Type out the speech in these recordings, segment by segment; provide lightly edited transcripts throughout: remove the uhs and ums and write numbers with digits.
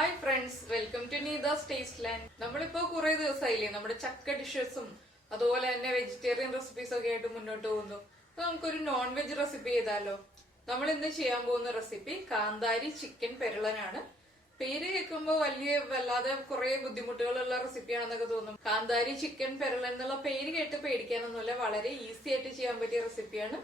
Hi friends, welcome to Neetha's Tasteland. നമ്മളിപ്പോ കുറെ ദിവസമായില്ലേ നമ്മുടെ ചക്ക ഡിഷസും അതുപോലെ തന്നെ വെജിറ്റേറിയൻ റെസിപ്പീസ് ഒക്കെ ആയിട്ട് മുന്നോട്ട് പോകുന്നു. അപ്പൊ നമുക്കൊരു നോൺ വെജ് റെസിപ്പി ചെയ്താലോ? നമ്മൾ ഇന്ന് ചെയ്യാൻ പോകുന്ന റെസിപ്പി കാന്താരി ചിക്കൻ പെരളനാണ്. പേര് കേൾക്കുമ്പോൾ വല്ലാതെ കുറെ ബുദ്ധിമുട്ടുകളുള്ള റെസിപ്പിയാണെന്നൊക്കെ തോന്നും. കാന്താരി ചിക്കൻ പെരളൻ എന്നുള്ള പേര് കേട്ട് പേടിക്കാനൊന്നുമില്ല, വളരെ ഈസി ആയിട്ട് ചെയ്യാൻ പറ്റിയ റെസിപ്പിയാണ്.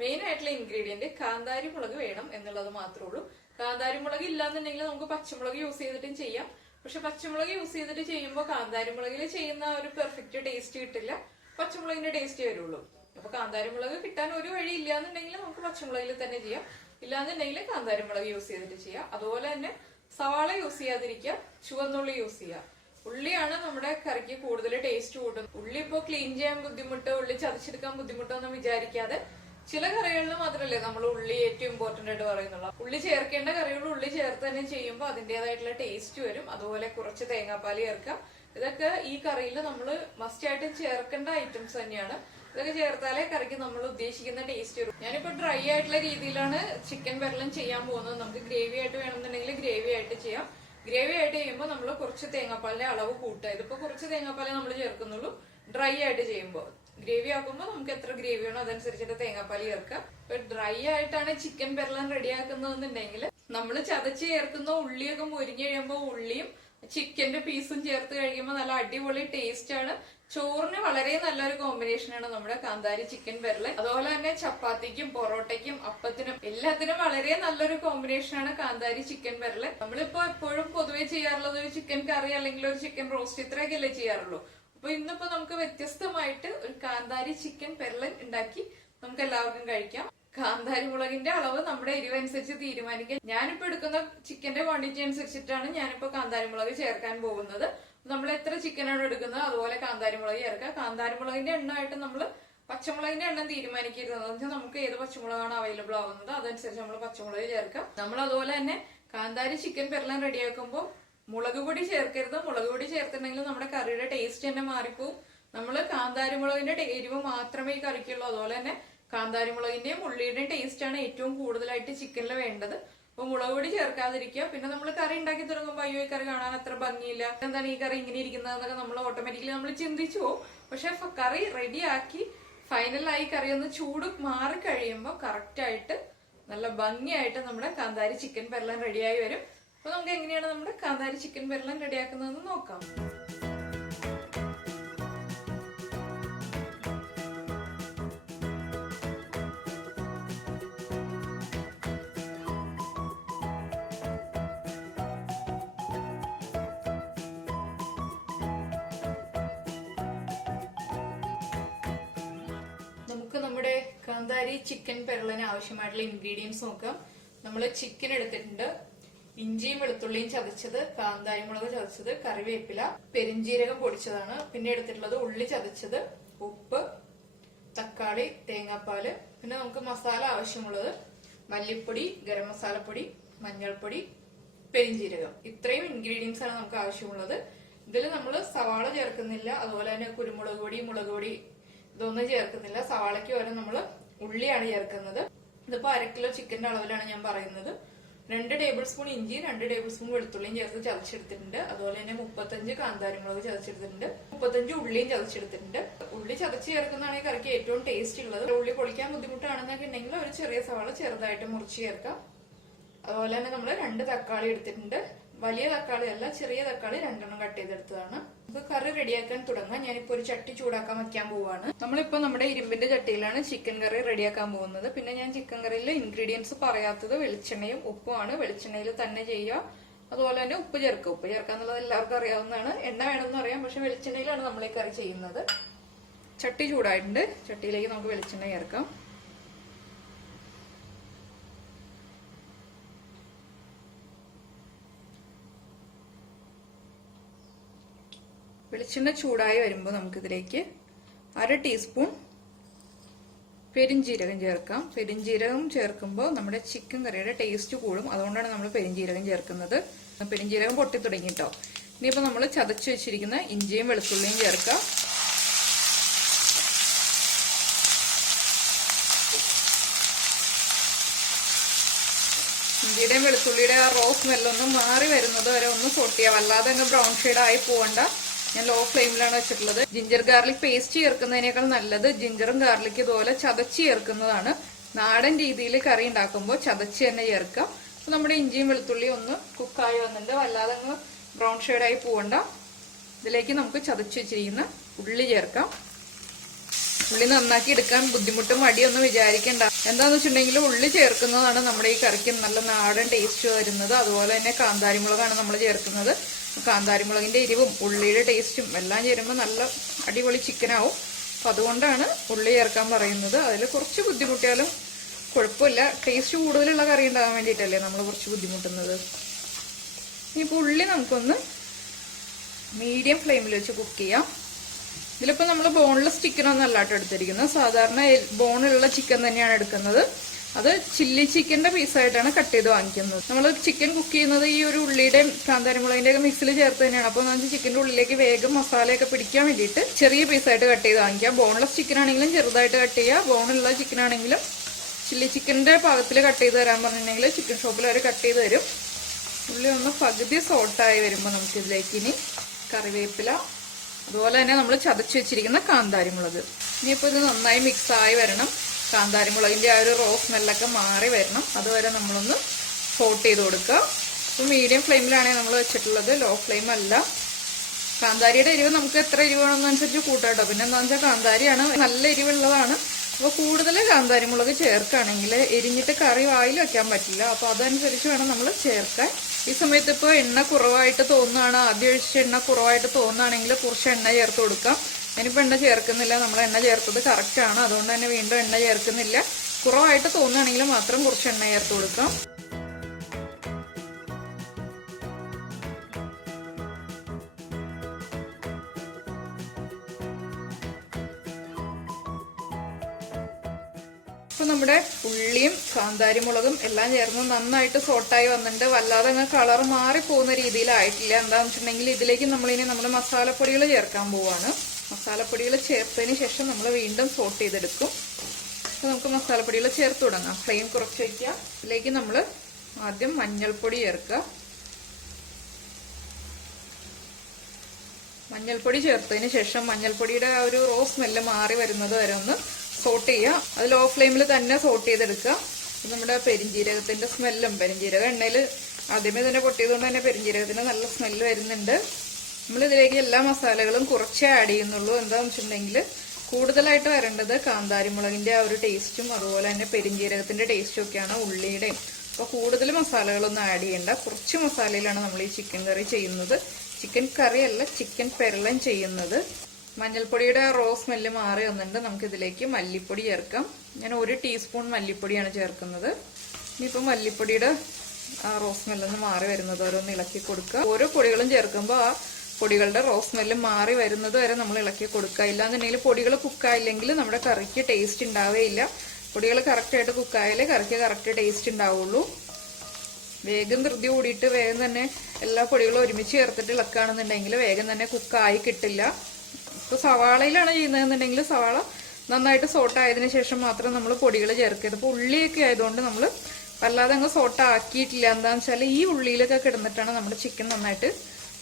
മെയിൻ ആയിട്ടുള്ള ഇൻഗ്രീഡിയന്റ് കാന്താരി മുളക് വേണം എന്നുള്ളത് മാത്രമേ ഉള്ളൂ. കാന്താരി മുളക് ഇല്ലാന്നുണ്ടെങ്കിൽ നമുക്ക് പച്ചമുളക് യൂസ് ചെയ്തിട്ടും ചെയ്യാം. പക്ഷെ പച്ചമുളക് യൂസ് ചെയ്തിട്ട് ചെയ്യുമ്പോൾ കാന്താരി മുളകിൽ ചെയ്യുന്ന ഒരു പെർഫെക്റ്റ് ടേസ്റ്റ് കിട്ടില്ല, പച്ചമുളകിന്റെ ടേസ്റ്റ് വരുള്ളൂ. അപ്പൊ കാന്താരി മുളക് കിട്ടാൻ ഒരു വഴി ഇല്ലാന്നുണ്ടെങ്കിൽ നമുക്ക് പച്ചമുളകിൽ തന്നെ ചെയ്യാം, ഇല്ലാന്നുണ്ടെങ്കിൽ കാന്താരി മുളക് യൂസ് ചെയ്തിട്ട് ചെയ്യാം. അതുപോലെ തന്നെ സവാള യൂസ് ചെയ്യാതിരിക്കുക, ചുവന്നുള്ളി യൂസ് ചെയ്യുക. ഉള്ളിയാണ് നമ്മുടെ കറിക്ക് കൂടുതൽ ടേസ്റ്റ് കൂട്ടുന്നത്. ഉള്ളി ഇപ്പോ ക്ലീൻ ചെയ്യാൻ ബുദ്ധിമുട്ട്, ഉള്ളി ചതച്ചെടുക്കാൻ ബുദ്ധിമുട്ടൊന്നും വിചാരിക്കാതെ ചില കറികളിൽ മാത്രമല്ലേ നമ്മൾ ഉള്ളി ഏറ്റവും ഇമ്പോർട്ടന്റ് ആയിട്ട് പറയുന്നുള്ളൂ. ഉള്ളി ചേർക്കേണ്ട കറികൾ ഉള്ളി ചേർത്ത് തന്നെ ചെയ്യുമ്പോൾ അതിന്റേതായിട്ടുള്ള ടേസ്റ്റ് വരും. അതുപോലെ കുറച്ച് തേങ്ങാപ്പാൽ ചേർക്കാം. ഇതൊക്കെ ഈ കറിയിൽ നമ്മൾ മസ്റ്റ് ആയിട്ട് ചേർക്കേണ്ട ഐറ്റംസ് തന്നെയാണ്. ഇതൊക്കെ ചേർത്താലേ കറിക്ക് നമ്മൾ ഉദ്ദേശിക്കുന്ന ടേസ്റ്റ് വരും. ഞാനിപ്പോ ഡ്രൈ ആയിട്ടുള്ള രീതിയിലാണ് ചിക്കൻ പെരളൻ ചെയ്യാൻ പോകുന്നത്. നമുക്ക് ഗ്രേവി ആയിട്ട് വേണമെന്നുണ്ടെങ്കിൽ ഗ്രേവി ആയിട്ട് ചെയ്യാം. ഗ്രേവി ആയിട്ട് ചെയ്യുമ്പോൾ നമ്മൾ കുറച്ച് തേങ്ങാപ്പാലിന്റെ അളവ് കൂട്ടുക. ഇതിപ്പോ കുറച്ച് തേങ്ങാപ്പാലേ നമ്മൾ ചേർക്കുന്നുള്ളൂ. ഡ്രൈ ആയിട്ട് ചെയ്യുമ്പോൾ ഗ്രേവി ആക്കുമ്പോൾ നമുക്ക് എത്ര ഗ്രേവി വേണോ അതനുസരിച്ചിട്ട് തേങ്ങാപ്പാൽ ചേർക്കാം. ഇപ്പൊ ഡ്രൈ ആയിട്ടാണ് ചിക്കൻ പെരളൻ റെഡിയാക്കുന്നതെന്നുണ്ടെങ്കിൽ നമ്മൾ ചതച്ച് ചേർക്കുന്ന ഉള്ളിയൊക്കെ മുരിഞ്ഞ് കഴിയുമ്പോൾ ഉള്ളിയും ചിക്കന്റെ പീസും ചേർത്ത് കഴിക്കുമ്പോൾ നല്ല അടിപൊളി ടേസ്റ്റ് ആണ്. ചോറിന് വളരെ നല്ലൊരു കോമ്പിനേഷൻ ആണ് നമ്മുടെ കാന്താരി ചിക്കൻ പെരളൻ. അതുപോലെ തന്നെ ചപ്പാത്തിക്കും പൊറോട്ടയ്ക്കും അപ്പത്തിനും എല്ലാത്തിനും വളരെ നല്ലൊരു കോമ്പിനേഷൻ ആണ് കാന്താരി ചിക്കൻ പെരളൻ. നമ്മളിപ്പോ എപ്പോഴും പൊതുവെ ചെയ്യാറുള്ളത് ഒരു ചിക്കൻ കറി അല്ലെങ്കിൽ ഒരു ചിക്കൻ റോസ്റ്റ് ഇത്രയൊക്കെയല്ലേ ചെയ്യാറുള്ളൂ. അപ്പൊ ഇന്നിപ്പോ നമുക്ക് വ്യത്യസ്തമായിട്ട് ഒരു കാന്താരി ചിക്കൻ പെരളൻ ഉണ്ടാക്കി നമുക്ക് എല്ലാവർക്കും കഴിക്കാം. കാന്താരി മുളകിന്റെ അളവ് നമ്മുടെ എരിവനുസരിച്ച് തീരുമാനിക്കാം. ഞാനിപ്പോ എടുക്കുന്ന ചിക്കന്റെ ക്വാണ്ടിറ്റി അനുസരിച്ചിട്ടാണ് ഞാനിപ്പോ കാന്താരി മുളക് ചേർക്കാൻ പോകുന്നത്. നമ്മൾ എത്ര ചിക്കനാണ് എടുക്കുന്നത് അതുപോലെ കാന്താരി മുളക് ചേർക്കുക. കാന്താരി മുളകിന്റെ എണ്ണമായിട്ട് നമ്മൾ പച്ചമുളകിന്റെ എണ്ണം തീരുമാനിക്കരുത്. എന്ന് വെച്ചാൽ നമുക്ക് ഏത് പച്ചമുളകാണ് അവൈലബിൾ ആവുന്നത് അതനുസരിച്ച് നമ്മൾ പച്ചമുളക് ചേർക്കാം. നമ്മൾ അതുപോലെ തന്നെ കാന്താരി ചിക്കൻ പെരളൻ റെഡിയാക്കുമ്പോൾ മുളക് പൊടി ചേർക്കരുത്. മുളക് പൊടി ചേർത്തിട്ടുണ്ടെങ്കിൽ നമ്മുടെ കറിയുടെ ടേസ്റ്റ് തന്നെ മാറിപ്പോവും. നമ്മൾ കാന്താരി മുളകിന്റെ എരിവ് മാത്രമേ ഈ കറിക്കുള്ളൂ. അതുപോലെ തന്നെ കാന്താരി മുളകിന്റെയും ഉള്ളിയുടെയും ടേസ്റ്റ് ആണ് ഏറ്റവും കൂടുതലായിട്ട് ചിക്കനിൽ വേണ്ടത്. അപ്പൊ മുളക് പൊടി ചേർക്കാതിരിക്കുക. പിന്നെ നമ്മൾ കറി ഉണ്ടാക്കി തുടങ്ങുമ്പോൾ അയ്യോ ഈ കറി കാണാൻ അത്ര ഭംഗിയില്ല, എന്താണ് ഈ കറി ഇങ്ങനെ ഇരിക്കുന്നതെന്നൊക്കെ നമ്മൾ ഓട്ടോമാറ്റിക്കലി നമ്മൾ ചിന്തിച്ചു പോകും. പക്ഷെ കറി റെഡിയാക്കി ഫൈനലായി കറി ഒന്ന് ചൂട് മാറി കഴിയുമ്പോൾ കറക്റ്റ് ആയിട്ട് നല്ല ഭംഗിയായിട്ട് നമ്മുടെ കാന്താരി ചിക്കൻ പെരളൻ റെഡിയായി വരും. അപ്പൊ നമുക്ക് എങ്ങനെയാണ് നമ്മുടെ കാന്താരി ചിക്കൻ പെരളൻ റെഡിയാക്കുന്നതെന്ന് നോക്കാം. നമുക്ക് നമ്മുടെ കാന്താരി ചിക്കൻ പെരളന് ആവശ്യമായിട്ടുള്ള ഇൻഗ്രീഡിയൻസ് നോക്കാം. നമ്മൾ ചിക്കൻ എടുത്തിട്ടുണ്ട്, ഇഞ്ചിയും വെളുത്തുള്ളിയും ചതച്ചത്, കാന്താരി മുളക് ചതച്ചത്, കറിവേപ്പില, പെരിഞ്ജീരകം പൊടിച്ചതാണ്. പിന്നെ എടുത്തിട്ടുള്ളത് ഉള്ളി ചതച്ചത്, ഉപ്പ്, തക്കാളി, തേങ്ങാപ്പാല്. പിന്നെ നമുക്ക് മസാല ആവശ്യമുള്ളത് മല്ലിപ്പൊടി, ഗരം മസാലപ്പൊടി, മഞ്ഞൾപ്പൊടി, പെരിഞ്ജീരകം. ഇത്രയും ഇൻഗ്രീഡിയൻസ് ആണ് നമുക്ക് ആവശ്യമുള്ളത്. ഇതിൽ നമ്മൾ സവാള ചേർക്കുന്നില്ല, അതുപോലെ തന്നെ കുരുമുളക് പൊടി, മുളക് പൊടി ഇതൊന്നും ചേർക്കുന്നില്ല. സവാളയ്ക്ക് പകരം നമ്മൾ ഉള്ളിയാണ് ചേർക്കുന്നത്. ഇതിപ്പോ 1 കിലോ ചിക്കന്റെ അളവിലാണ് ഞാൻ പറയുന്നത്. 2 ടേബിൾ സ്പൂൺ ഇഞ്ചി, 2 ടേബിൾ സ്പൂൺ വെളുത്തുള്ളിയും ചേർത്ത് ചതച്ചെടുത്തിട്ടുണ്ട്. അതുപോലെ തന്നെ 35 കാന്താരി മുളക് ചതച്ചെടുത്തിട്ടുണ്ട്, 35 ഉള്ളിയും ചതച്ചെടുത്തിട്ടുണ്ട്. ഉള്ളി ചതച്ച് ചേർക്കുന്നതാണ് ഈ കറിക്ക് ഏറ്റവും ടേസ്റ്റ് ഉള്ളത്. ഉള്ളി പൊളിക്കാൻ ബുദ്ധിമുട്ടാണെന്നൊക്കെ ഉണ്ടെങ്കിൽ ഒരു ചെറിയ സവാള ചെറുതായിട്ട് മുറിച്ച് ചേർക്കാം. അതുപോലെ തന്നെ നമ്മൾ 2 തക്കാളി എടുത്തിട്ടുണ്ട്. വലിയ തക്കാളി അല്ല, ചെറിയ തക്കാളി 2 കട്ട് ചെയ്തെടുത്തതാണ്. നമുക്ക് കറി റെഡിയാക്കാൻ തുടങ്ങാം. ഞാനിപ്പോ ഒരു ചട്ടി ചൂടാക്കാൻ വെക്കാൻ പോവാണ്. നമ്മളിപ്പോ നമ്മുടെ ഇരുമ്പിന്റെ ചട്ടിയിലാണ് ചിക്കൻ കറി റെഡിയാക്കാൻ പോകുന്നത്. പിന്നെ ഞാൻ ചിക്കൻ കറിയിൽ ഇൻഗ്രീഡിയൻസ് പറയാത്തത് വെളിച്ചെണ്ണയും ഉപ്പുമാണ്. വെളിച്ചെണ്ണയിൽ തന്നെ ചെയ്യുക. അതുപോലെ തന്നെ ഉപ്പ് ചേർക്കുക. ഉപ്പ് ചേർക്കാന്നുള്ളത് എല്ലാവർക്കും അറിയാവുന്നതാണ്. എണ്ണ വേണമെന്ന് അറിയാം, പക്ഷെ വെളിച്ചെണ്ണയിലാണ് നമ്മൾ ഈ കറി ചെയ്യുന്നത്. ചട്ടി ചൂടായിട്ടുണ്ട്, ചട്ടിയിലേക്ക് നമുക്ക് വെളിച്ചെണ്ണ ചേർക്കാം. വെളിച്ചെണ്ണ ചൂടായി വരുമ്പോൾ നമുക്കിതിലേക്ക് 1/2 ടീസ്പൂൺ പെരിഞ്ജീരകം ചേർക്കാം. പെരിഞ്ജീരകം ചേർക്കുമ്പോൾ നമ്മുടെ ചിക്കൻ കറിയുടെ ടേസ്റ്റ് കൂടും. അതുകൊണ്ടാണ് നമ്മൾ പെരിഞ്ജീരകം ചേർക്കുന്നത്. പെരിഞ്ജീരകം പൊട്ടി തുടങ്ങിട്ടോ. ഇനിയിപ്പോൾ നമ്മൾ ചതച്ച് വെച്ചിരിക്കുന്ന ഇഞ്ചിയും വെളുത്തുള്ളിയും ചേർക്കാം. ഇഞ്ചിയുടെയും വെളുത്തുള്ളിയുടെ ആ റോ സ്മെല്ലൊന്ന് മാറി വരുന്നത് വരെ ഒന്ന് സോട്ട് ചെയ്യാം. വല്ലാതെ അങ്ങ് ബ്രൗൺ ഷെയ്ഡ് ആയി പോകണ്ട. ഞാൻ ലോ ഫ്ലെയിമിലാണ് വെച്ചിട്ടുള്ളത്. ജിഞ്ചർ ഗാർലിക് പേസ്റ്റ് ചേർക്കുന്നതിനേക്കാൾ നല്ലത് ജിഞ്ചറും ഗാർലിക് ഇതുപോലെ ചതച്ച് ചേർക്കുന്നതാണ്. നാടൻ രീതിയിൽ കറി ഉണ്ടാക്കുമ്പോൾ ചതച്ച് തന്നെ ചേർക്കാം. അപ്പൊ നമ്മുടെ ഇഞ്ചിയും വെളുത്തുള്ളിയും ഒന്ന് കുക്കായി വന്നിട്ടുണ്ട്. വല്ലാതെ അങ്ങ് ബ്രൗൺ ഷെയ്ഡായി പോകണ്ട. ഇതിലേക്ക് നമുക്ക് ചതച്ച് വെച്ചിരിക്കുന്ന ഉള്ളി ചേർക്കാം. ഉള്ളി നന്നാക്കി എടുക്കാൻ ബുദ്ധിമുട്ടും മടിയൊന്നും വിചാരിക്കേണ്ട. എന്താന്ന് വെച്ചിട്ടുണ്ടെങ്കിൽ ഉള്ളി ചേർക്കുന്നതാണ് നമ്മുടെ ഈ കറിക്ക് നല്ല നാടൻ ടേസ്റ്റ് വരുന്നത്. അതുപോലെ തന്നെ കാന്താരി മുളകാണ് നമ്മൾ ചേർക്കുന്നത്. കാന്താരി മുളകിന്റെ എരിവും ഉള്ളിയുടെ ടേസ്റ്റും എല്ലാം ചേരുമ്പോൾ നല്ല അടിപൊളി ചിക്കനാവും. അപ്പൊ അതുകൊണ്ടാണ് ഉള്ളി ചേർക്കാൻ പറയുന്നത്. അതിൽ കുറച്ച് ബുദ്ധിമുട്ടിയാലും കുഴപ്പമില്ല. ടേസ്റ്റ് കൂടുതലുള്ള കറി ഉണ്ടാകാൻ വേണ്ടിയിട്ടല്ലേ നമ്മൾ കുറച്ച് ബുദ്ധിമുട്ടുന്നത്. ഇനിയിപ്പോൾ ഉള്ളി നമുക്കൊന്ന് മീഡിയം ഫ്ലെയിമിൽ വെച്ച് കുക്ക് ചെയ്യാം. ഇതിലിപ്പോൾ നമ്മൾ ബോൺലെസ് ചിക്കനൊന്നും അല്ലാട്ടോ എടുത്തിരിക്കുന്നത്. സാധാരണ ബോണുള്ള ചിക്കൻ തന്നെയാണ് എടുക്കുന്നത്. അത് ചില്ലി ചിക്കന്റെ പീസായിട്ടാണ് കട്ട് ചെയ്ത് വാങ്ങിക്കുന്നത്. നമ്മൾ ചിക്കൻ കുക്ക് ചെയ്യുന്നത് ഈ ഒരു ഉള്ളിയുടെയും കാന്താരിമുളകിന്റെ ഒക്കെ മിക്സിൽ ചേർത്ത് തന്നെയാണ്. അപ്പോൾ നമുക്ക് ചിക്കന്റെ ഉള്ളിലേക്ക് വേഗം മസാലയൊക്കെ പിടിക്കാൻ വേണ്ടിയിട്ട് ചെറിയ പീസായിട്ട് കട്ട് ചെയ്ത് വാങ്ങിക്കാം. ബോൺലെസ് ചിക്കൻ ആണെങ്കിലും ചെറുതായിട്ട് കട്ട് ചെയ്യുക. ബോണുള്ള ചിക്കൻ ആണെങ്കിലും ചില്ലി ചിക്കന്റെ പാകത്തിൽ കട്ട് ചെയ്ത് തരാൻ പറഞ്ഞിട്ടുണ്ടെങ്കിൽ ചിക്കൻ ഷോപ്പിൽ അവർ കട്ട് ചെയ്ത് തരും. ഉള്ളി ഒന്ന് പകുതി സോൾട്ടായി വരുമ്പോൾ നമുക്ക് ഇതിലേക്ക് ഇനി കറിവേപ്പില, അതുപോലെ തന്നെ നമ്മൾ ചതച്ച് വെച്ചിരിക്കുന്ന കാന്താരിമുളക്. ഇനിയിപ്പോൾ ഇത് നന്നായി മിക്സായി വരണം. കാന്താരിമുളകിന്റെ ആ ഒരു റോ സ്മെല്ലൊക്കെ മാറി വരണം. അതുവരെ നമ്മളൊന്ന് സോട്ട് ചെയ്ത് കൊടുക്കുക. ഇപ്പം മീഡിയം ഫ്ലെയിമിലാണ് നമ്മൾ വെച്ചിട്ടുള്ളത്, ലോ ഫ്ലെയിം അല്ല. കാന്താരിയുടെ എരിവ് നമുക്ക് എത്ര എരിവ് വേണമെന്നനുസരിച്ച് കൂട്ടാട്ടോ. പിന്നെ എന്താണെന്ന് വെച്ചാൽ കാന്താരിയാണ് നല്ല എരിവുള്ളതാണ്. അപ്പോൾ കൂടുതൽ കാന്താരിമുളക് ചേർക്കുകയാണെങ്കിൽ എരിഞ്ഞിട്ട് കറി വായിൽ വെക്കാൻ പറ്റില്ല. അപ്പോൾ അതനുസരിച്ച് വേണം നമ്മൾ ചേർക്കാൻ. ഈ സമയത്ത് ഇപ്പോൾ എണ്ണ കുറവായിട്ട് തോന്നുകയാണ്, ആദ്യം ഒഴിച്ച എണ്ണ കുറവായിട്ട് തോന്നുകയാണെങ്കിൽ കുറച്ച് എണ്ണ ചേർത്ത് കൊടുക്കാം. ഞാനിപ്പോൾ എണ്ണ ചേർക്കുന്നില്ല. നമ്മൾ എണ്ണ ചേർത്തത് കറക്റ്റാണ്. അതുകൊണ്ട് തന്നെ വീണ്ടും എണ്ണ ചേർക്കുന്നില്ല. കുറവായിട്ട് തോന്നുകയാണെങ്കിൽ മാത്രം കുറച്ച് എണ്ണ ചേർത്ത് കൊടുക്കാം. ഇപ്പൊ നമ്മുടെ ഉള്ളിയും കാന്താരിമുളകും എല്ലാം ചേർന്ന് നന്നായിട്ട് സോട്ടായി വന്നിട്ടുണ്ട്. വല്ലാതെ അങ്ങ് കളർ മാറിപ്പോകുന്ന രീതിയിലായിട്ടില്ല. എന്താണെന്ന് വെച്ചിട്ടുണ്ടെങ്കിൽ ഇതിലേക്ക് നമ്മളിനി നമ്മുടെ മസാലപ്പൊടികൾ ചേർക്കാൻ പോവാണ്. മസാലപ്പൊടികൾ ചേർത്തതിന് ശേഷം നമ്മൾ വീണ്ടും സോട്ട് ചെയ്തെടുക്കും. അപ്പൊ നമുക്ക് മസാലപ്പൊടികൾ ചേർത്ത് തുടങ്ങാം. ഫ്ലെയിം കുറച്ച് വയ്ക്കുക. ഇതിലേക്ക് നമ്മൾ ആദ്യം മഞ്ഞൾപ്പൊടി ചേർക്കുക. മഞ്ഞൾപ്പൊടി ചേർത്തതിന് ശേഷം മഞ്ഞൾപ്പൊടിയുടെ ആ ഒരു റോ സ്മെല്ല് മാറി വരുന്നത് വരെ ഒന്ന് സോട്ട് ചെയ്യുക. അത് ലോ ഫ്ലെയിമിൽ തന്നെ സോട്ട് ചെയ്തെടുക്കുക. നമ്മുടെ പെരിഞ്ജീരകത്തിന്റെ സ്മെല്ലും, പെരിഞ്ജീരകം എണ്ണയിൽ ആദ്യമേ തന്നെ പൊട്ടിയതുകൊണ്ട് തന്നെ പെരിഞ്ജീരകത്തിന് നല്ല സ്മെല്ല് വരുന്നുണ്ട്. നമ്മളിതിലേക്ക് എല്ലാ മസാലകളും കുറച്ചേ ആഡ് ചെയ്യുന്നുള്ളൂ. എന്താണെന്ന് വെച്ചിട്ടുണ്ടെങ്കിൽ കൂടുതലായിട്ട് വരേണ്ടത് കാന്താരിമുളകിന്റെ ആ ഒരു ടേസ്റ്റും അതുപോലെ തന്നെ പെരിഞ്ജീരകത്തിന്റെ ടേസ്റ്റും ഒക്കെയാണ് ഉള്ളിയുടെയും. അപ്പോൾ കൂടുതൽ മസാലകളൊന്നും ആഡ് ചെയ്യേണ്ട. കുറച്ച് മസാലയിലാണ് നമ്മൾ ഈ ചിക്കൻ കറി ചെയ്യുന്നത്. ചിക്കൻ കറി അല്ല, ചിക്കൻ പെരളൻ ചെയ്യുന്നത്. മഞ്ഞൾപ്പൊടിയുടെ റോ സ്മെല്ല് മാറി വന്നിട്ടുണ്ട്. നമുക്കിതിലേക്ക് മല്ലിപ്പൊടി ചേർക്കാം. ഞാൻ 1 ടീസ്പൂൺ മല്ലിപ്പൊടിയാണ് ചേർക്കുന്നത്. ഇനിയിപ്പോൾ മല്ലിപ്പൊടിയുടെ ആ റോ സ്മെല്ലൊന്ന് മാറി വരുന്നത് വരെ ഒന്ന് ഇളക്കി കൊടുക്കുക. ഓരോ പൊടികളും ചേർക്കുമ്പോൾ ആ പൊടികളുടെ റോ സ്മെല്ല് മാറി വരുന്നത് വരെ നമ്മൾ ഇളക്കി കൊടുക്കുക. ഇല്ലാന്നുണ്ടെങ്കിൽ പൊടികൾ കുക്കായില്ലെങ്കിൽ നമ്മുടെ കറിക്ക് ടേസ്റ്റ് ഉണ്ടാവുകയില്ല. പൊടികൾ കറക്റ്റായിട്ട് കുക്കായാലേ കറിക്ക് കറക്റ്റ് ടേസ്റ്റ് ഉണ്ടാവുള്ളൂ. വേഗം ധൃതി കൂടിയിട്ട് വേഗം തന്നെ എല്ലാ പൊടികളും ഒരുമിച്ച് ചേർത്തിട്ട് ഇളക്കുകയാണെന്നുണ്ടെങ്കിൽ വേഗം തന്നെ കുക്കായി കിട്ടില്ല. ഇപ്പോൾ സവാളയിലാണ് ചെയ്യുന്നതെന്നുണ്ടെങ്കിൽ സവാള നന്നായിട്ട് സോട്ടായതിനു ശേഷം മാത്രം നമ്മൾ പൊടികൾ ചേർക്കുക. ഇപ്പോൾ ഉള്ളിയൊക്കെ ആയതുകൊണ്ട് നമ്മൾ വല്ലാതെ അങ്ങ് സോട്ടാക്കിയിട്ടില്ല. എന്താണെന്ന് വെച്ചാൽ ഈ ഉള്ളിയിലൊക്കെ കിടന്നിട്ടാണ് നമ്മുടെ ചിക്കൻ നന്നായിട്ട്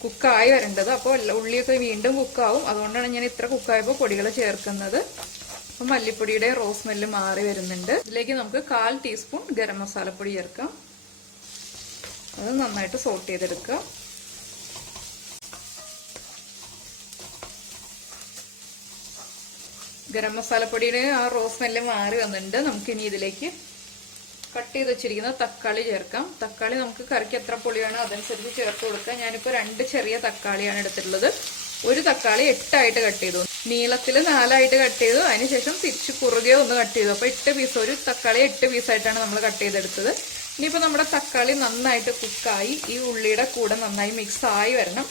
കുക്കായി വരേണ്ടത്. അപ്പോൾ ഉള്ളിയൊക്കെ വീണ്ടും കുക്കാവും. അതുകൊണ്ടാണ് ഞാൻ ഇത്ര കുക്കായപ്പോൾ പൊടികൾ ചേർക്കുന്നത്. അപ്പം മല്ലിപ്പൊടിയുടെ റോ സ്മെല്ല് മാറി വരുന്നുണ്ട്. ഇതിലേക്ക് നമുക്ക് 1/4 ടീസ്പൂൺ ഗരം മസാലപ്പൊടി ചേർക്കാം. അത് നന്നായിട്ട് സോട്ട് ചെയ്തെടുക്കുക. ഗരം മസാലപ്പൊടിയുടെ ആ റോ സ്മെല്ല് മാറി വന്നിട്ടുണ്ട്. നമുക്കിനി ഇതിലേക്ക് കട്ട് ചെയ്ത് വെച്ചിരിക്കുന്ന തക്കാളി ചേർക്കാം. തക്കാളി നമുക്ക് കറിക്ക് എത്ര പുളിയാണോ അതനുസരിച്ച് ചേർത്ത് കൊടുക്കുക. ഞാനിപ്പോൾ 2 ചെറിയ തക്കാളിയാണ് എടുത്തിട്ടുള്ളത്. ഒരു തക്കാളി 8 ആയിട്ട് കട്ട് ചെയ്തു. നീളത്തിൽ 4 ആയിട്ട് കട്ട് ചെയ്തു. അതിനുശേഷം തിരിച്ച് കുറുകെ ഒന്ന് കട്ട് ചെയ്തു. അപ്പോൾ 8 പീസ്, ഒരു തക്കാളി 8 പീസായിട്ടാണ് നമ്മൾ കട്ട് ചെയ്തെടുത്തത്. ഇനിയിപ്പോൾ നമ്മുടെ തക്കാളി നന്നായിട്ട് കുക്കായി ഈ ഉള്ളിയുടെ കൂടെ നന്നായി മിക്സ് ആയി വരണം.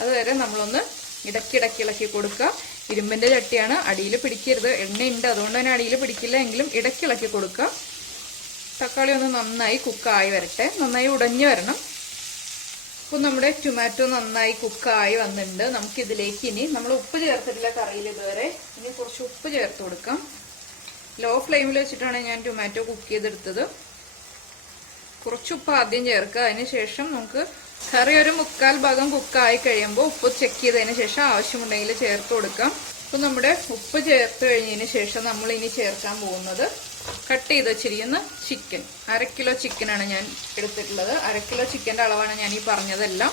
അതുവരെ നമ്മളൊന്ന് ഇടയ്ക്കിടയ്ക്ക് ഇളക്കി കൊടുക്കുക. ഇരുമ്പിന്റെ ചട്ടിയാണ്, അടിയിൽ പിടിക്കരുത്. എണ്ണയുണ്ട്, അതുകൊണ്ട് തന്നെ അടിയിൽ പിടിക്കില്ല. എങ്കിലും ഇടയ്ക്ക് ഇളക്കി കൊടുക്കുക. തക്കാളി ഒന്ന് നന്നായി കുക്കായി വരട്ടെ, നന്നായി ഉടഞ്ഞു വരണം. അപ്പോൾ നമ്മുടെ ടൊമാറ്റോ നന്നായി കുക്കായി വന്നിട്ടുണ്ട്. നമുക്കിതിലേക്ക് ഇനി നമ്മൾ ഉപ്പ് ചേർത്തിട്ടില്ല കറിയിൽ ഇതുവരെ. ഇനി കുറച്ച് ഉപ്പ് ചേർത്ത് കൊടുക്കാം. ലോ ഫ്ലെയിമിൽ വെച്ചിട്ടാണ് ഞാൻ ടൊമാറ്റോ കുക്ക് ചെയ്തെടുത്തത്. കുറച്ച് ഉപ്പ് ആദ്യം ചേർക്കുക. അതിനുശേഷം നമുക്ക് കറി ഒരു 1/4 ഭാഗം കുക്കായി കഴിയുമ്പോൾ ഉപ്പ് ചെക്ക് ചെയ്തതിന് ശേഷം ആവശ്യമുണ്ടെങ്കിൽ ചേർത്ത് കൊടുക്കാം. അപ്പൊ നമ്മുടെ ഉപ്പ് ചേർത്ത് കഴിഞ്ഞതിന് ശേഷം നമ്മൾ ഇനി ചേർക്കാൻ പോകുന്നത് കട്ട് ചെയ്ത് വെച്ചിരിക്കുന്ന ചിക്കൻ. 1/2 കിലോ ചിക്കനാണ് ഞാൻ എടുത്തിട്ടുള്ളത്. 1/2 കിലോ ചിക്കന്റെ അളവാണ് ഞാൻ ഈ പറഞ്ഞതെല്ലാം.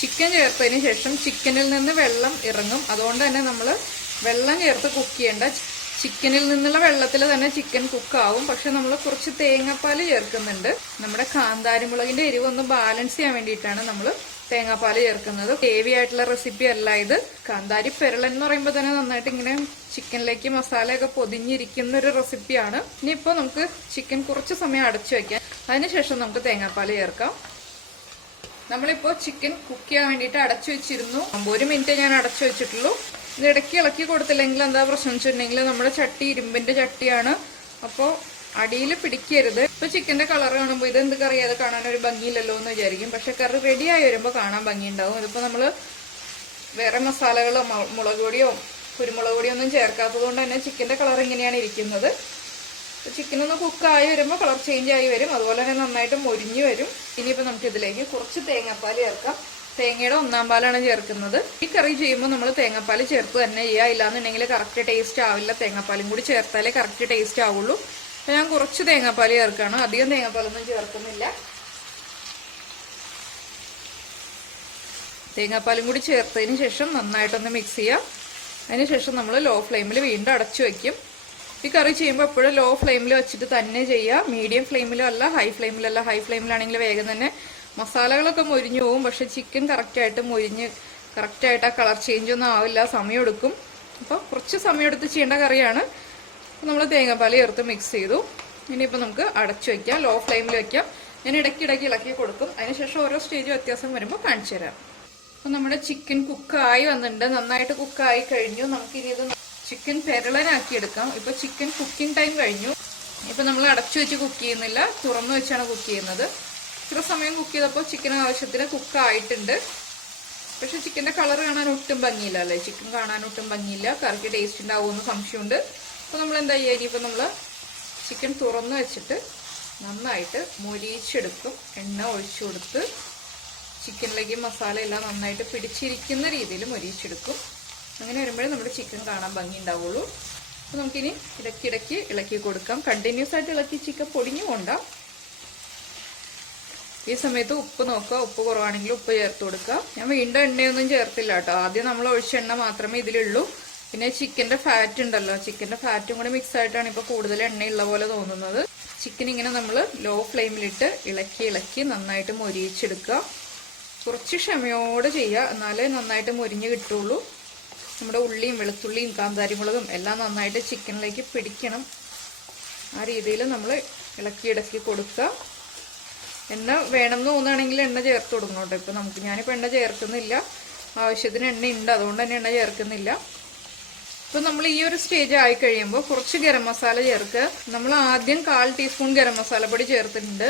ചിക്കൻ ചേർത്തതിന് ശേഷം ചിക്കനിൽ നിന്ന് വെള്ളം ഇറങ്ങും. അതുകൊണ്ട് തന്നെ നമ്മൾ വെള്ളം ചേർത്ത് കുക്ക് ചെയ്യേണ്ട. ചിക്കനിൽ നിന്നുള്ള വെള്ളത്തിൽ തന്നെ ചിക്കൻ കുക്കാവും. പക്ഷെ നമ്മൾ കുറച്ച് തേങ്ങാപ്പാൽ ചേർക്കുന്നുണ്ട്. നമ്മുടെ കാന്താരി മുളകിന്റെ എരിവ് ഒന്ന് ബാലൻസ് ചെയ്യാൻ വേണ്ടിയിട്ടാണ് നമ്മൾ തേങ്ങാപ്പാൽ ചേർക്കുന്നത്. ഹെവി ആയിട്ടുള്ള റെസിപ്പി അല്ല ഇത്. കാന്താരി പെരളൻ എന്ന് പറയുമ്പോൾ തന്നെ നന്നായിട്ട് ഇങ്ങനെ ചിക്കനിലേക്ക് മസാലയൊക്കെ പൊതിഞ്ഞിരിക്കുന്ന ഒരു റെസിപ്പിയാണ്. ഇനിയിപ്പോ നമുക്ക് ചിക്കൻ കുറച്ച് സമയം അടച്ചു വെക്കാം. അതിനുശേഷം നമുക്ക് തേങ്ങാപ്പാൽ ചേർക്കാം. നമ്മളിപ്പോ ചിക്കൻ കുക്ക് ചെയ്യാൻ വേണ്ടിയിട്ട് അടച്ചു വെച്ചിരുന്നു. 1 മിനിറ്റ് ഞാൻ അടച്ചു വെച്ചിട്ടുള്ളൂ. ഇത് ഇടയ്ക്ക് ഇളക്കി കൊടുത്തില്ലെങ്കിൽ എന്താ പ്രശ്നം വെച്ചിട്ടുണ്ടെങ്കിൽ നമ്മുടെ ചട്ടി ഇരുമ്പിന്റെ ചട്ടിയാണ്. അപ്പോൾ അടിയിൽ പിടിക്കരുത്. ഇപ്പൊ ചിക്കന്റെ കളർ കാണുമ്പോൾ ഇത് എന്ത് കറി, അത് കാണാൻ ഒരു ഭംഗിയില്ലല്ലോ എന്ന് വിചാരിക്കും. പക്ഷെ കറി റെഡിയായി വരുമ്പോൾ കാണാൻ ഭംഗിയുണ്ടാവും. ഇതിപ്പോ നമ്മള് വേറെ മസാലകളോ മുളക് പൊടിയോ കുരുമുളക് പൊടിയോ ഒന്നും ചേർക്കാത്തത് കൊണ്ട് തന്നെ ചിക്കന്റെ കളർ ഇങ്ങനെയാണ് ഇരിക്കുന്നത്. ചിക്കൻ ഒന്ന് കുക്കായി വരുമ്പോൾ കളർ ചേഞ്ച് ആയി വരും. അതുപോലെ തന്നെ നന്നായിട്ട് മൊരിഞ്ഞു വരും. ഇനിയിപ്പോ നമുക്ക് ഇതിലേക്ക് കുറച്ച് തേങ്ങാപ്പാൽ ചേർക്കാം. തേങ്ങയുടെ 1/4 പാലാണ് ചേർക്കുന്നത്. ഈ കറി ചെയ്യുമ്പോൾ നമ്മൾ തേങ്ങാപ്പാൽ ചേർത്ത് തന്നെ ചെയ്യുക. ഇല്ലാന്നുണ്ടെങ്കിൽ കറക്റ്റ് ടേസ്റ്റ് ആവില്ല. തേങ്ങാപ്പാലും കൂടി ചേർത്താലേ കറക്റ്റ് ടേസ്റ്റ് ആവുള്ളൂ. അപ്പൊ ഞാൻ കുറച്ച് തേങ്ങാപ്പാൽ ചേർക്കാണ്. അധികം തേങ്ങാപ്പാലൊന്നും ചേർക്കുന്നില്ല. തേങ്ങാപ്പാലും കൂടി ചേർത്തതിന് ശേഷം നന്നായിട്ടൊന്ന് മിക്സ് ചെയ്യാം. അതിനുശേഷം നമ്മൾ ലോ ഫ്ലെയിമിൽ വീണ്ടും അടച്ചു വെക്കും. ഈ കറി ചെയ്യുമ്പോൾ എപ്പോഴും ലോ ഫ്ലെയിമിൽ വെച്ചിട്ട് തന്നെ ചെയ്യുക. മീഡിയം ഫ്ലെയിമിലും അല്ല, ഹൈ ഫ്ലെയിമിലല്ല. ഹൈ ഫ്ലെയിമിലാണെങ്കിൽ വേഗം തന്നെ മസാലകളൊക്കെ മൊരിഞ്ഞു പോകും. പക്ഷെ ചിക്കൻ കറക്റ്റായിട്ട് മൊരിഞ്ഞ് കറക്റ്റായിട്ട് ആ കളർ ചേഞ്ച് ഒന്നും ആവില്ല, സമയം എടുക്കും. അപ്പോൾ കുറച്ച് സമയം എടുത്ത് ചെയ്യേണ്ട കറിയാണ്. നമ്മൾ തേങ്ങാപ്പാൽ ചേർത്ത് മിക്സ് ചെയ്തു. ഇനിയിപ്പോൾ നമുക്ക് അടച്ചു വയ്ക്കാം. ലോ ഫ്ലെയിമിൽ വയ്ക്കാം. ഞാൻ ഇടയ്ക്കിടയ്ക്ക് ഇളക്കി കൊടുക്കും. അതിനുശേഷം ഓരോ സ്റ്റേജ് വ്യത്യാസം വരുമ്പോൾ കാണിച്ചു തരാം. അപ്പോൾ നമ്മുടെ ചിക്കൻ കുക്കായി വന്നിട്ടുണ്ട്. നന്നായിട്ട് കുക്കായി കഴിഞ്ഞു. നമുക്കിനി ഇത് ചിക്കൻ പെരളനാക്കി എടുക്കാം. ഇപ്പൊ ചിക്കൻ കുക്കിംഗ് ടൈം കഴിഞ്ഞു. ഇപ്പൊ നമ്മൾ അടച്ചു വെച്ച് കുക്ക് ചെയ്യുന്നില്ല, തുറന്നു വെച്ചാണ് കുക്ക് ചെയ്യുന്നത്. ഇത്ര സമയം കുക്ക് ചെയ്തപ്പോൾ ചിക്കൻ ആവശ്യത്തിന് കുക്കായിട്ടുണ്ട്. പക്ഷെ ചിക്കന്റെ കളർ കാണാൻ ഒട്ടും ഭംഗിയില്ല അല്ലേ? ചിക്കൻ കാണാൻ ഒട്ടും ഭംഗിയില്ല. കറിക്ക് ടേസ്റ്റ് ഉണ്ടാവുമെന്ന് സംശയമുണ്ട്. അപ്പൊ നമ്മൾ എന്താ ചെയ്യുക, ഇനിയിപ്പോൾ നമ്മൾ ചിക്കൻ തുറന്നു വെച്ചിട്ട് നന്നായിട്ട് മൊരിയിച്ചെടുക്കും. എണ്ണ ഒഴിച്ചു കൊടുത്ത് ചിക്കനിലേക്ക് മസാല എല്ലാം നന്നായിട്ട് പിടിച്ചിരിക്കുന്ന രീതിയിൽ മൊരിയിച്ചെടുക്കും. അങ്ങനെ വരുമ്പോഴേ നമ്മുടെ ചിക്കൻ കാണാൻ ഭംഗി ഉണ്ടാവുള്ളൂ. അപ്പോൾ നമുക്കിനി ഇടയ്ക്കിടയ്ക്ക് ഇളക്കി കൊടുക്കാം. കണ്ടിന്യൂസ് ആയിട്ട് ഇളക്കി ചിക്കൻ പൊടിഞ്ഞു കൊണ്ടാ. ഈ സമയത്ത് ഉപ്പ് നോക്കുക. ഉപ്പ് കുറവാണെങ്കിൽ ഉപ്പ് ചേർത്ത് കൊടുക്കുക. ഞാൻ വീണ്ടും എണ്ണയൊന്നും ചേർത്തില്ല കേട്ടോ. ആദ്യം നമ്മൾ ഒഴിച്ച എണ്ണ മാത്രമേ ഇതിലുള്ളൂ. പിന്നെ ചിക്കന്റെ ഫാറ്റ് ഉണ്ടല്ലോ, ചിക്കന്റെ ഫാറ്റും കൂടെ മിക്സ് ആയിട്ടാണ് ഇപ്പോൾ കൂടുതൽ എണ്ണയുള്ള പോലെ തോന്നുന്നത്. ചിക്കൻ ഇങ്ങനെ നമ്മൾ ലോ ഫ്ലെയിമിലിട്ട് ഇളക്കി നന്നായിട്ട് മൊരിയിച്ചെടുക്കുക. കുറച്ച് ക്ഷമയോടെ ചെയ്യുക, എന്നാലേ നന്നായിട്ട് മൊരിഞ്ഞ് കിട്ടുള്ളൂ. നമ്മുടെ ഉള്ളിയും വെളുത്തുള്ളിയും കാന്താരിമുളകും എല്ലാം നന്നായിട്ട് ചിക്കനിലേക്ക് പിടിക്കണം. ആ രീതിയിൽ നമ്മൾ ഇളക്കി കൊടുക്കുക. എണ്ണ വേണമെന്ന് തോന്നുകയാണെങ്കിൽ എണ്ണ ചേർത്ത് കൊടുക്കണം കേട്ടോ. ഇപ്പം ഞാനിപ്പോൾ എണ്ണ ചേർക്കുന്നില്ല. ആവശ്യത്തിന് എണ്ണ ഉണ്ട്, അതുകൊണ്ട് തന്നെ എണ്ണ ചേർക്കുന്നില്ല. ഇപ്പം നമ്മൾ ഈ ഒരു സ്റ്റേജ് ആയി കഴിയുമ്പോൾ കുറച്ച് ഗരം മസാല ചേർക്കുക. നമ്മൾ ആദ്യം 1/4 ടീസ്പൂൺ ഗരം മസാലപ്പൊടി ചേർത്തിട്ടുണ്ട്.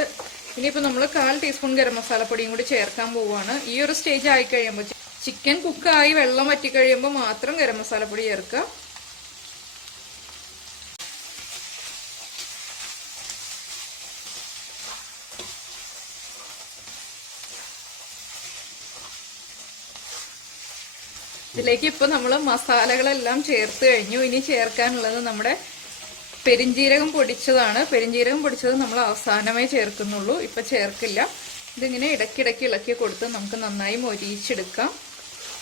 ഇനിയിപ്പോൾ നമ്മൾ 1/4 ടീസ്പൂൺ ഗരം മസാലപ്പൊടിയും കൂടി ചേർക്കാൻ പോവുകയാണ്. ഈ ഒരു സ്റ്റേജ് ആയി കഴിയുമ്പോൾ ചിക്കൻ കുക്കായി വെള്ളം വറ്റി കഴിയുമ്പോൾ മാത്രം ഗരം മസാലപ്പൊടി ചേർക്കുക. ഇതിലേക്ക് ഇപ്പൊ നമ്മൾ മസാലകളെല്ലാം ചേർത്ത് കഴിഞ്ഞു. ഇനി ചേർക്കാനുള്ളത് നമ്മുടെ പെരിഞ്ജീരകം പൊടിച്ചതാണ്. പെരിഞ്ജീരകം പൊടിച്ചത് നമ്മൾ അവസാനമേ ചേർക്കുന്നുള്ളൂ, ഇപ്പൊ ചേർക്കില്ല. ഇതിങ്ങനെ ഇടയ്ക്കിടയ്ക്ക് ഇളക്കി കൊടുത്ത് നമുക്ക് നന്നായി മൊരിയിച്ചെടുക്കാം.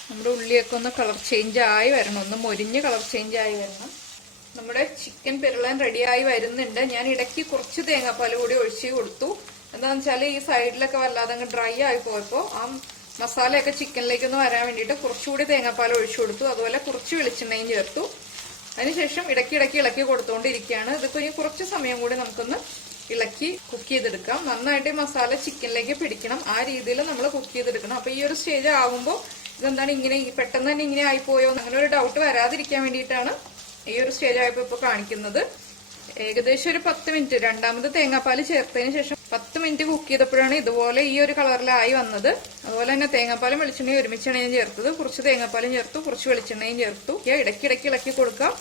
നമ്മുടെ ഉള്ളിയൊക്കെ ഒന്ന് കളർ ചേഞ്ച് ആയി വരണം, ഒന്ന് മൊരിഞ്ഞ് കളർ ചേഞ്ച് ആയി വരണം. നമ്മുടെ ചിക്കൻ പെരളാൻ റെഡിയായി വരുന്നുണ്ട്. ഞാൻ ഇടയ്ക്ക് കുറച്ച് തേങ്ങാപ്പാൽ കൂടി ഒഴിച്ച് കൊടുത്തു. എന്താണെന്ന് വെച്ചാൽ ഈ സൈഡിലൊക്കെ വല്ലാതെ അങ്ങ് ഡ്രൈ ആയി പോയപ്പോൾ ആ മസാലയൊക്കെ ചിക്കനിലേക്ക് ഒന്ന് വരാൻ വേണ്ടിയിട്ട് കുറച്ചുകൂടി തേങ്ങാപ്പാൽ ഒഴിച്ചു കൊടുത്തു. അതുപോലെ കുറച്ച് വെളിച്ചെണ്ണയും ചേർത്തു. അതിനുശേഷം ഇടയ്ക്കിടയ്ക്ക് ഇളക്കി കൊടുത്തുകൊണ്ടിരിക്കുകയാണ്. ഇതിപ്പോൾ ഇനി കുറച്ച് സമയം കൂടി നമുക്കൊന്ന് ഇളക്കി കുക്ക് ചെയ്തെടുക്കാം. നന്നായിട്ട് മസാല ചിക്കനിലേക്ക് പിടിക്കണം, ആ രീതിയിൽ നമ്മൾ കുക്ക് ചെയ്തെടുക്കണം. അപ്പൊ ഈ ഒരു സ്റ്റേജ് ആകുമ്പോൾ ഇതെന്താണ് ഇങ്ങനെ പെട്ടെന്ന് തന്നെ ഇങ്ങനെ ആയിപ്പോയോ അങ്ങനെ ഒരു ഡൗട്ട് വരാതിരിക്കാൻ വേണ്ടിയിട്ടാണ് ഈ ഒരു സ്റ്റേജ് ആയപ്പോൾ ഇപ്പോൾ കാണിക്കുന്നത്. ഏകദേശം ഒരു 10 മിനിറ്റ് രണ്ടാമത് തേങ്ങാപ്പാൽ ചേർത്തതിന് ശേഷം 10 മിനിറ്റ് കുക്ക് ചെയ്തപ്പോഴാണ് ഇതുപോലെ ഈ ഒരു കളറിലായി വന്നത്. അതുപോലെ തന്നെ തേങ്ങാപ്പാലും വെളിച്ചെണ്ണയും ഒരുമിച്ചാണ് ഞാൻ ചേർത്തത്. കുറച്ച് തേങ്ങാപ്പാലും ചേർത്തു, കുറച്ച് വെളിച്ചെണ്ണയും ചേർത്തു. ഇടയ്ക്കിടയ്ക്ക് ഇളക്കി കൊടുക്കാം.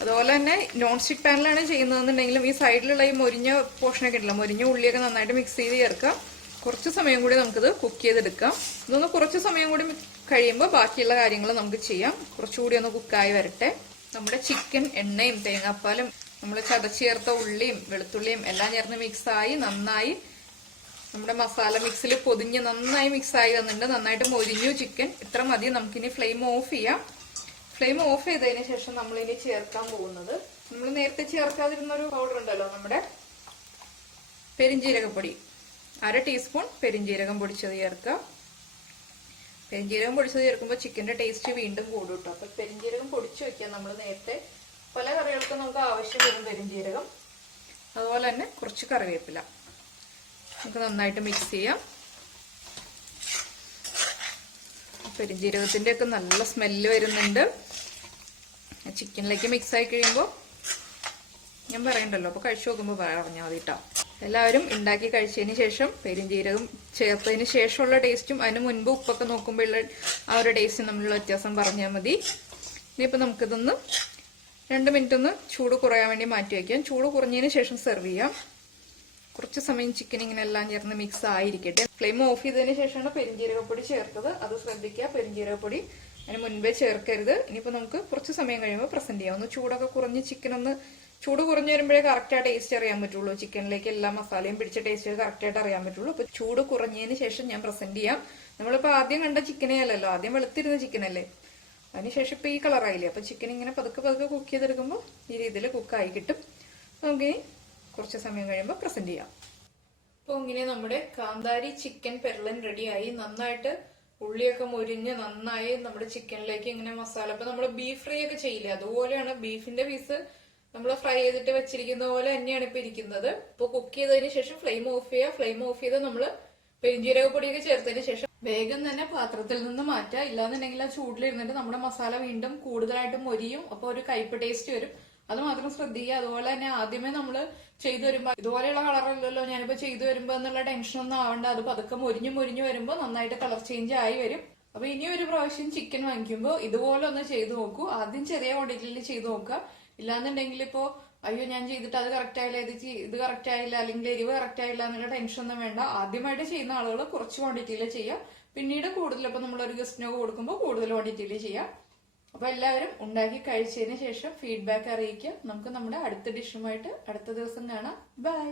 അതുപോലെ തന്നെ നോൺ സ്റ്റിക് പാനിലാണ് ചെയ്യുന്നതെന്നുണ്ടെങ്കിലും ഈ സൈഡിലുള്ള ഈ മൊരിഞ്ഞ പോർഷനൊക്കെ ഉണ്ടല്ലോ, മൊരിഞ്ഞ ഉള്ളിയൊക്കെ നന്നായിട്ട് മിക്സ് ചെയ്ത് ചേർക്കാം. കുറച്ച് സമയം കൂടി നമുക്കിത് കുക്ക് ചെയ്തെടുക്കാം. ഇതൊന്ന് കുറച്ച് സമയം കൂടി കഴിയുമ്പോൾ ബാക്കിയുള്ള കാര്യങ്ങൾ നമുക്ക് ചെയ്യാം. കുറച്ചുകൂടി ഒന്ന് കുക്കായി വരട്ടെ. നമ്മുടെ ചിക്കൻ എണ്ണയും തേങ്ങാപ്പാലും നമ്മൾ ചതച്ച് ചേർത്ത ഉള്ളിയും വെളുത്തുള്ളിയും എല്ലാം ചേർന്ന് മിക്സായി നന്നായി നമ്മുടെ മസാല മിക്സിൽ പൊതിഞ്ഞ് നന്നായി മിക്സായി വന്നിട്ടുണ്ട്. നന്നായിട്ട് മൊരിഞ്ഞു ചിക്കൻ. ഇത്ര മതി. നമുക്കിനി ഫ്ലെയിം ഓഫ് ചെയ്യാം. ഫ്ലെയിം ഓഫ് ചെയ്തതിന് ശേഷം നമ്മളിനി ചേർക്കാൻ പോകുന്നത് നമ്മൾ നേരത്തെ ചേർക്കാതിരുന്ന ഒരു പൗഡർ ഉണ്ടല്ലോ, നമ്മുടെ പെരിഞ്ജീരകപ്പൊടി. 1/2 ടീസ്പൂൺ പെരിഞ്ജീരകം പൊടിച്ചത് ചേർക്കാം. പെരിഞ്ജീരകം പൊടിച്ചത് ചേർക്കുമ്പോൾ ചിക്കന്റെ ടേസ്റ്റ് വീണ്ടും കൂടും കേട്ടോ. അപ്പൊ പെരിഞ്ജീരകം പൊടിച്ചു വെക്കാം. നമ്മൾ നേരത്തെ പല കറികൾക്കും നമുക്ക് ആവശ്യം വരും പെരിഞ്ജീരകം. അതുപോലെ തന്നെ കുറച്ച് കറിവേപ്പില നമുക്ക് നന്നായിട്ട് മിക്സ് ചെയ്യാം. പെരിഞ്ജീരകത്തിന്റെ ഒക്കെ നല്ല സ്മെല്ല് വരുന്നുണ്ട്. ചിക്കനിലേക്ക് മിക്സ് ആയി കഴിയുമ്പോൾ ഞാൻ പറയണ്ടല്ലോ, അപ്പൊ കഴിച്ചു നോക്കുമ്പോൾ പറഞ്ഞാൽ മതി കേട്ടോ. എല്ലാവരും ഉണ്ടാക്കി കഴിച്ചതിന് ശേഷം പെരിഞ്ജീരകം ചേർത്തതിന് ശേഷമുള്ള ടേസ്റ്റും അതിന് മുൻപ് ഉപ്പൊക്കെ നോക്കുമ്പോഴുള്ള ആ ഒരു ടേസ്റ്റും തമ്മിലുള്ള വ്യത്യാസം പറഞ്ഞാൽ മതി. ഇനിയിപ്പോൾ നമുക്കിതൊന്ന് 2 മിനിറ്റ് ഒന്ന് ചൂട് കുറയാൻ വേണ്ടി മാറ്റി വയ്ക്കാം. ചൂട് കുറഞ്ഞതിന് ശേഷം സെർവ് ചെയ്യാം. കുറച്ച് സമയം ചിക്കൻ ഇങ്ങനെ എല്ലാം ചേർന്ന് മിക്സ് ആയിരിക്കട്ടെ. ഫ്ലെയിം ഓഫ് ചെയ്തതിന് ശേഷമാണ് പെരിഞ്ജീരകപ്പൊടി ചേർത്തത്. അത് ശ്രദ്ധിക്കുക. പെരിഞ്ജീരകപ്പൊടി അതിന് മുൻപേ ചേർക്കരുത്. ഇനിയിപ്പോൾ നമുക്ക് കുറച്ച് സമയം കഴിയുമ്പോൾ പ്രസന്റ് ചെയ്യാം. ഒന്ന് ചൂടൊക്കെ കുറഞ്ഞ് ചിക്കൻ ഒന്ന് ചൂട് കുറഞ്ഞു വരുമ്പോഴേ കറക്റ്റ് ആ ടേസ്റ്റ് അറിയാൻ പറ്റുള്ളൂ. ചിക്കനിലേക്ക് എല്ലാ മസാലയും പിടിച്ച ടേസ്റ്റ് കറക്റ്റായിട്ട് അറിയാൻ പറ്റുള്ളൂ. അപ്പൊ ചൂട് കുറഞ്ഞതിന് ശേഷം ഞാൻ പ്രസന്റ് ചെയ്യാം. നമ്മളിപ്പോ ആദ്യം കണ്ട ചിക്കനേ അല്ലല്ലോ, ആദ്യം വെളുത്തിരുന്ന ചിക്കനല്ലേ, അതിനുശേഷം ഇപ്പൊ ഈ കളറായില്ലേ. അപ്പൊ ചിക്കൻ ഇങ്ങനെ പതുക്കെ പതുക്കെ കുക്ക് ചെയ്തെടുക്കുമ്പോൾ ഈ രീതിയിൽ കുക്കായി കിട്ടും. നമുക്കിനി കുറച്ച് സമയം കഴിയുമ്പോൾ പ്രസന്റ് ചെയ്യാം. അപ്പൊ ഇങ്ങനെ നമ്മുടെ കാന്താരി ചിക്കൻ പെരളൻ റെഡിയായി. നന്നായിട്ട് ഉള്ളിയൊക്കെ മൊരിഞ്ഞ് നന്നായി നമ്മുടെ ചിക്കനിലേക്ക് ഇങ്ങനെ മസാല, ഇപ്പൊ നമ്മള് ബീഫ് ഫ്രൈ ഒക്കെ ചെയ്യില്ലേ, അതുപോലെയാണ് ബീഫിന്റെ പീസ് നമ്മൾ ഫ്രൈ ചെയ്തിട്ട് വെച്ചിരിക്കുന്ന പോലെ തന്നെയാണ് ഇപ്പൊ ഇരിക്കുന്നത്. ഇപ്പൊ കുക്ക് ചെയ്തതിന് ശേഷം ഫ്ലെയിം ഓഫ് ചെയ്യുക. ഫ്ലെയിം ഓഫ് ചെയ്ത് നമ്മള് പെരിഞ്ജീരകപ്പൊടിയൊക്കെ ചേർത്തതിന് ശേഷം വേഗം തന്നെ പാത്രത്തിൽ നിന്ന് മാറ്റുക. ഇല്ലാന്നുണ്ടെങ്കിൽ ആ ചൂടിലിരുന്നിട്ട് നമ്മുടെ മസാല വീണ്ടും കൂടുതലായിട്ട് മൊരിയും. അപ്പൊ ഒരു കയ്പ് ടേസ്റ്റ് വരും. അത് മാത്രം ശ്രദ്ധിക്കുക. അതുപോലെ തന്നെ ആദ്യമേ നമ്മള് ചെയ്തു വരുമ്പോ ഇതുപോലെയുള്ള കളറല്ലല്ലോ ഞാനിപ്പോ ചെയ്തു വരുമ്പോ എന്നുള്ള ടെൻഷൻ ഒന്നും ആവണ്ട. അത് പതുക്കെ മൊരിഞ്ഞു വരുമ്പോ നന്നായിട്ട് കളർ ചേഞ്ച് ആയി വരും. അപ്പൊ ഇനി ഒരു പ്രാവശ്യം ചിക്കൻ വാങ്ങിക്കുമ്പോ ഇതുപോലെ ഒന്ന് ചെയ്തു നോക്കൂ. ആദ്യം ചെറിയ ക്വാണ്ടിറ്റിയിൽ ചെയ്തു നോക്കുക. ഇല്ലാന്നുണ്ടെങ്കിൽ ഇപ്പോ അയ്യോ ഞാൻ ചെയ്തിട്ട് അത് കറക്റ്റ് ആയില്ല, ഇത് കറക്റ്റ് ആയില്ല, അല്ലെങ്കിൽ എരിവ് കറക്റ്റ് ആയില്ല എന്നുള്ള ടെൻഷൻ ഒന്നും വേണ്ട. ആദ്യമായിട്ട് ചെയ്യുന്ന ആളുകൾ കുറച്ച് ക്വാണ്ടിറ്റിയിൽ ചെയ്യാം. പിന്നീട് കൂടുതൽ ഇപ്പൊ നമ്മളൊരു ഗസ്റ്റിനൊക്കെ കൊടുക്കുമ്പോൾ കൂടുതൽ ക്വാണ്ടിറ്റിയിൽ ചെയ്യാം. അപ്പൊ എല്ലാവരും ഉണ്ടാക്കി കഴിച്ചതിന് ശേഷം ഫീഡ്ബാക്ക് അറിയിക്കുക. നമുക്ക് നമ്മുടെ അടുത്ത ഡിഷുമായിട്ട് അടുത്ത ദിവസം കാണാം. ബൈ.